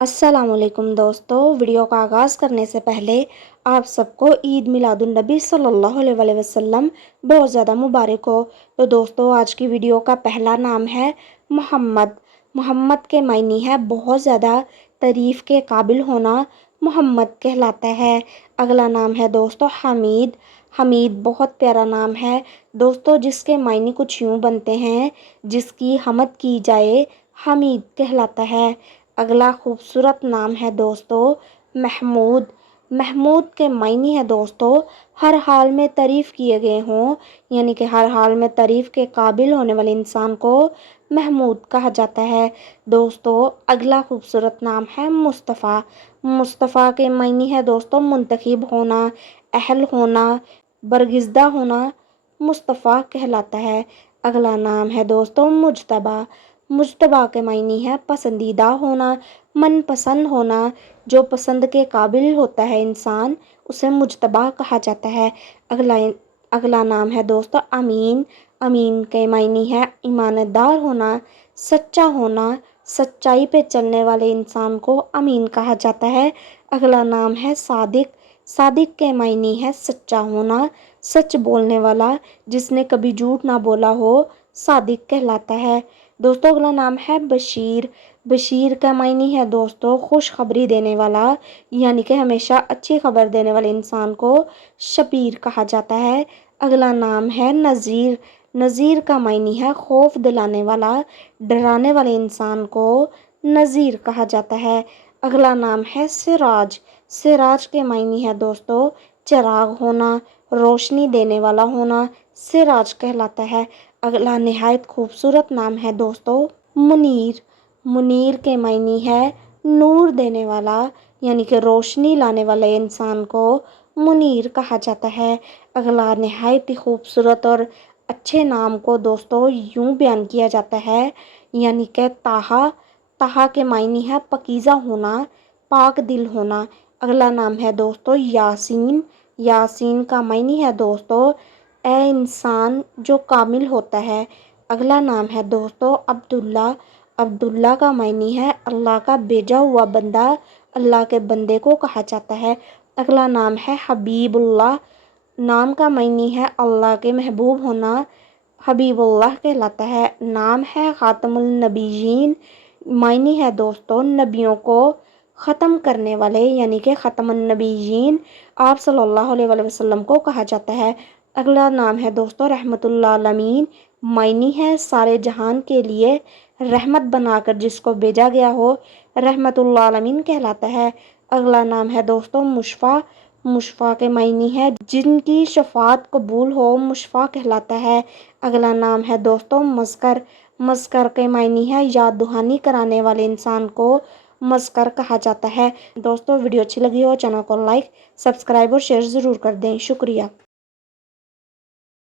अस्सलाम वालेकुम दोस्तों, वीडियो का आगाज़ करने से पहले आप सबको ईद मिलादुन्नबी सल्लल्लाहु अलैहि वसल्लम बहुत ज़्यादा मुबारक हो। तो दोस्तों, आज की वीडियो का पहला नाम है मोहम्मद। मोहम्मद के मायने है बहुत ज़्यादा तारीफ़ के काबिल होना, मोहम्मद कहलाता है। अगला नाम है दोस्तों हमीद। हमीद बहुत प्यारा नाम है दोस्तों, जिसके मायने कुछ यूँ बनते हैं, जिसकी हमद की जाए हमीद कहलाता है। अगला खूबसूरत नाम है दोस्तों महमूद। महमूद के मायने है दोस्तों हर हाल में तारीफ़ किए गए हों, यानी कि हर हाल में तारीफ़ के काबिल होने वाले इंसान को महमूद कहा जाता है। दोस्तों, अगला खूबसूरत नाम है मुस्तफ़ा। मुस्तफ़ा के मायने है दोस्तों मुंतखब होना, अहल होना, बरगिज़दा होना, मुस्तफ़ा कहलाता है। अगला नाम है दोस्तों मुज्तबा। मुज्तबा के मायने है पसंदीदा होना, मनपसंद होना। जो पसंद के काबिल होता है इंसान, उसे मुज्तबा कहा जाता है। अगला अगला नाम है दोस्तों अमीन। अमीन के मायने है ईमानदार होना, सच्चा होना। सच्चाई पे चलने वाले इंसान को अमीन कहा जाता है। अगला नाम है सादिक। सादिक के मायने है सच्चा होना, सच बोलने वाला। जिसने कभी झूठ ना बोला हो, सादिक कहलाता है। दोस्तों, अगला नाम है बशीर। बशीर का मायने है दोस्तों खुशखबरी देने वाला, यानी कि हमेशा अच्छी खबर देने वाले इंसान को शबीर कहा जाता है। अगला नाम है नज़ीर। नज़ीर का मायने है खौफ दिलाने वाला, डराने वाले इंसान को नज़ीर कहा जाता है। अगला नाम है सिराज। सिराज के मायने है दोस्तों चिराग होना, रोशनी देने वाला होना, सिराज कहलाता है। अगला निहायत खूबसूरत नाम है दोस्तों मुनीर। मुनीर के मायने है नूर देने वाला, यानी कि रोशनी लाने वाले इंसान को मुनीर कहा जाता है। अगला निहायत ही खूबसूरत और अच्छे नाम को दोस्तों यूँ बयान किया जाता है, यानी कि ताहा। ताहा के मायने है पकीज़ा होना, पाक दिल होना। अगला नाम है दोस्तों यासीन। यासीन का मायने है दोस्तों ए इंसान जो कामिल होता है। अगला नाम है दोस्तों अब्दुल्ला। अब्दुल्ला का मायने है अल्लाह का भेजा हुआ बंदा, अल्लाह के बंदे को कहा जाता है। अगला नाम है हबीबुल्लाह। नाम का मायने है अल्लाह के महबूब होना, हबीबुल्लाह कहलाता है। नाम है ख़ातमुल नबीयीन। मायने है दोस्तों नबियों को ख़त्म करने वाले, यानी कि ख़त्मुन नबीयीन आप सल्लल्लाहु अलैहि वसल्लम को कहा जाता है। अगला नाम है दोस्तों रहमतुल्लिल आलमीन। मायने है सारे जहान के लिए रहमत बनाकर जिसको भेजा गया हो, रहमतुल्लिल आलमीन कहलाता है। अगला नाम है दोस्तों मुशफ़ा। मुशफ़ा के मायने है जिनकी शफ़ाअत कबूल हो, मुशफ़ा कहलाता है। अगला नाम है दोस्तों मज़कर। मज़कर के मायने है याद दहानी कराने वाले इंसान को मज़कर कहा जाता है। दोस्तों, वीडियो अच्छी लगी हो चैनल को लाइक, सब्सक्राइब और शेयर ज़रूर कर दें। शुक्रिया।